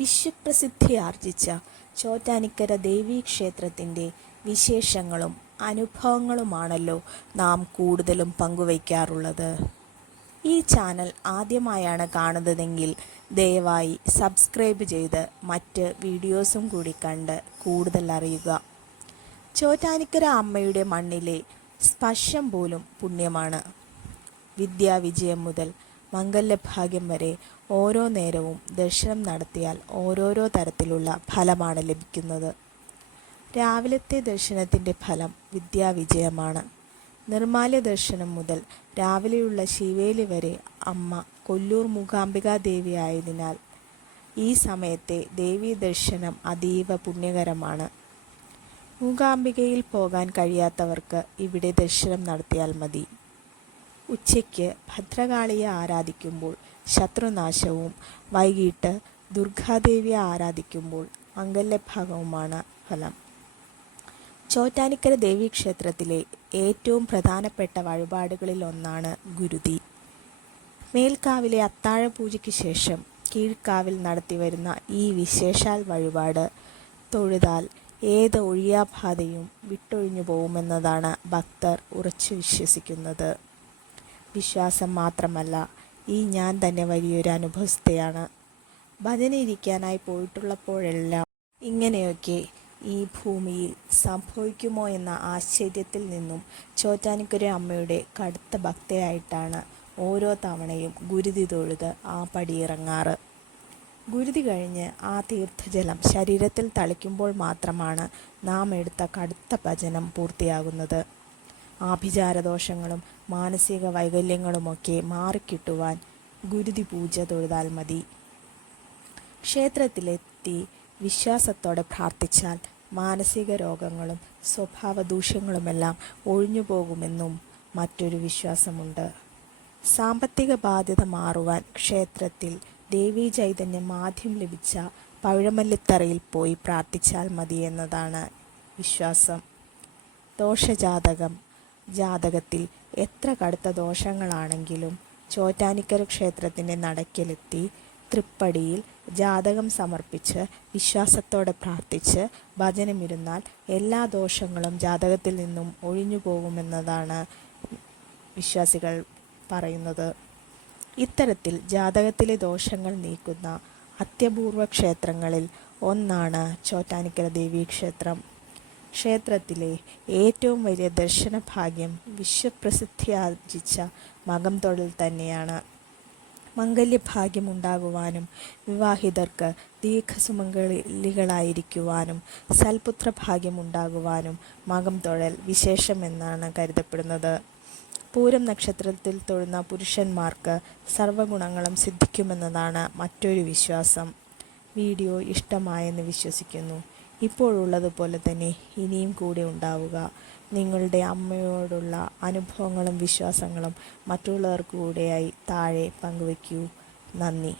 വിശ്വപ്രസിദ്ധി ആർജിച്ച ചോറ്റാനിക്കര ദേവീക്ഷേത്രത്തിന്റെ വിശേഷങ്ങളും അനുഭവങ്ങളുമാണല്ലോ നാം കൂടുതലും പങ്കുവയ്ക്കാറുള്ളത്. ഈ ചാനൽ ആദ്യമായാണ് കാണുന്നതെങ്കിൽ ദയവായി സബ്സ്ക്രൈബ് ചെയ്ത് മറ്റ് വീഡിയോസും കൂടി കണ്ട് കൂടുതൽ അറിയുക. ചോറ്റാനിക്കര അമ്മയുടെ മണ്ണിലെ സ്പർശം പോലും പുണ്യമാണ്. വിദ്യാവിജയം മുതൽ മംഗല്യഭാഗ്യം വരെ ഓരോ നേരവും ദർശനം നടത്തിയാൽ ഓരോരോ തരത്തിലുള്ള ഫലമാണ് ലഭിക്കുന്നത്. രാവിലത്തെ ദർശനത്തിന്റെ ഫലം വിദ്യാവിജയമാണ്. നിർമാല്യ ദർശനം മുതൽ രാവിലെയുള്ള ശിവേലി വരെ അമ്മ കൊല്ലൂർ മൂകാംബികാ ദേവിയായതിനാൽ ഈ സമയത്തെ ദേവീ ദർശനം അതീവ പുണ്യകരമാണ്. മൂകാംബികയിൽ പോകാൻ കഴിയാത്തവർക്ക് ഇവിടെ ദർശനം നടത്തിയാൽ മതി. ഉച്ചയ്ക്ക് ഭദ്രകാളിയെ ആരാധിക്കുമ്പോൾ ശത്രുനാശവും വൈകിട്ട് ദുർഗാദേവിയെ ആരാധിക്കുമ്പോൾ മംഗല്യഭാഗവുമാണ് ഫലം. ചോറ്റാനിക്കര ദേവീക്ഷേത്രത്തിലെ ഏറ്റവും പ്രധാനപ്പെട്ട വഴിപാടുകളിൽ ഒന്നാണ് ഗുരുതി. മേൽക്കാവിലെ അത്താഴ പൂജയ്ക്ക് ശേഷം കീഴ്ക്കാവിൽ നടത്തിവരുന്ന ഈ വിശേഷാൽ വഴിപാട് തൊഴുതാൽ ഏത് ഒഴിയാബാധയും വിട്ടൊഴിഞ്ഞു പോകുമെന്നതാണ് ഭക്തർ ഉറച്ചു വിശ്വസിക്കുന്നത്. വിശ്വാസം മാത്രമല്ല ഈ ഞാൻ തന്നെ വലിയൊരു അനുഭവസ്ഥയാണ്. ഭജന ഇരിക്കാനായി പോയിട്ടുള്ളപ്പോഴെല്ലാം ഇങ്ങനെയൊക്കെ ഈ ഭൂമിയിൽ സംഭവിക്കുമോ എന്ന ആശ്ചര്യത്തിൽ നിന്നും ചോറ്റാനിക്കര അമ്മയുടെ കടുത്ത ഭക്തയായിട്ടാണ് ഓരോ തവണയും ഗുരുതി തൊഴുത് ആ പടിയിറങ്ങാറ് ഗുരുതി കഴിഞ്ഞ് ആ തീർത്ഥജലം ശരീരത്തിൽ തളിക്കുമ്പോൾ മാത്രമാണ് നാം എടുത്ത കടുത്ത ഭജനം പൂർത്തിയാകുന്നത്. ആഭിചാരദോഷങ്ങളും മാനസിക വൈകല്യങ്ങളുമൊക്കെ മാറിക്കിട്ടുവാൻ ഗുരുതി പൂജ തൊഴുതാൽ മതി. ക്ഷേത്രത്തിലെത്തി വിശ്വാസത്തോടെ പ്രാർത്ഥിച്ചാൽ മാനസിക രോഗങ്ങളും സ്വഭാവ ദൂഷ്യങ്ങളുമെല്ലാം ഒഴിഞ്ഞു പോകുമെന്നും മറ്റൊരു വിശ്വാസമുണ്ട്. സാമ്പത്തിക ബാധ്യത മാറുവാൻ ക്ഷേത്രത്തിൽ ദേവീ ചൈതന്യം ആദ്യം ലഭിച്ച പഴമല്ലിത്തറയിൽ പോയി പ്രാർത്ഥിച്ചാൽ മതി എന്നതാണ് വിശ്വാസം. ദോഷജാതകം ജാതകത്തിൽ എത്ര കടുത്ത ദോഷങ്ങളാണെങ്കിലും ചോറ്റാനിക്കര ക്ഷേത്രത്തിന്റെ നടക്കിലെത്തി തൃപ്പടിയിൽ ജാതകം സമർപ്പിച്ച് വിശ്വാസത്തോടെ പ്രാർത്ഥിച്ച് ഭജനമിരുന്നാൽ എല്ലാ ദോഷങ്ങളും ജാതകത്തിൽ നിന്നും ഒഴിഞ്ഞു പോകുമെന്നതാണ് വിശ്വാസികൾ പറയുന്നത്. ഇത്തരത്തിൽ ജാതകത്തിലെ ദോഷങ്ങൾ നീക്കുന്ന അത്യപൂർവ ക്ഷേത്രങ്ങളിൽ ഒന്നാണ് ചോറ്റാനിക്കര ദേവീക്ഷേത്രം. ക്ഷേത്രത്തിലെ ഏറ്റവും വലിയ ദർശന ഭാഗ്യം വിശ്വപ്രസിദ്ധിയാർജിച്ച മകം തൊഴിൽ തന്നെയാണ്. മംഗല്യഭാഗ്യമുണ്ടാകുവാനും വിവാഹിതർക്ക് ദീർഘസുമംഗലികളായിരിക്കുവാനും സൽപുത്ര ഭാഗ്യമുണ്ടാകുവാനും മകം തൊഴൽ വിശേഷമെന്നാണ് കരുതപ്പെടുന്നത്. പൂരം നക്ഷത്രത്തിൽ തൊഴുന്ന പുരുഷന്മാർക്ക് സർവഗുണങ്ങളും സിദ്ധിക്കുമെന്നതാണ് മറ്റൊരു വിശ്വാസം. വീഡിയോ ഇഷ്ടമായെന്ന് വിശ്വസിക്കുന്നു. ഇപ്പോഴുള്ളതുപോലെ തന്നെ ഇനിയും കൂടെ ഉണ്ടാവുക. നിങ്ങളുടെ അമ്മയോടുള്ള അനുഭവങ്ങളും വിശ്വാസങ്ങളും മറ്റുള്ളവർക്ക് കൂടെയായി താഴെ പങ്കുവയ്ക്കൂ. നന്ദി.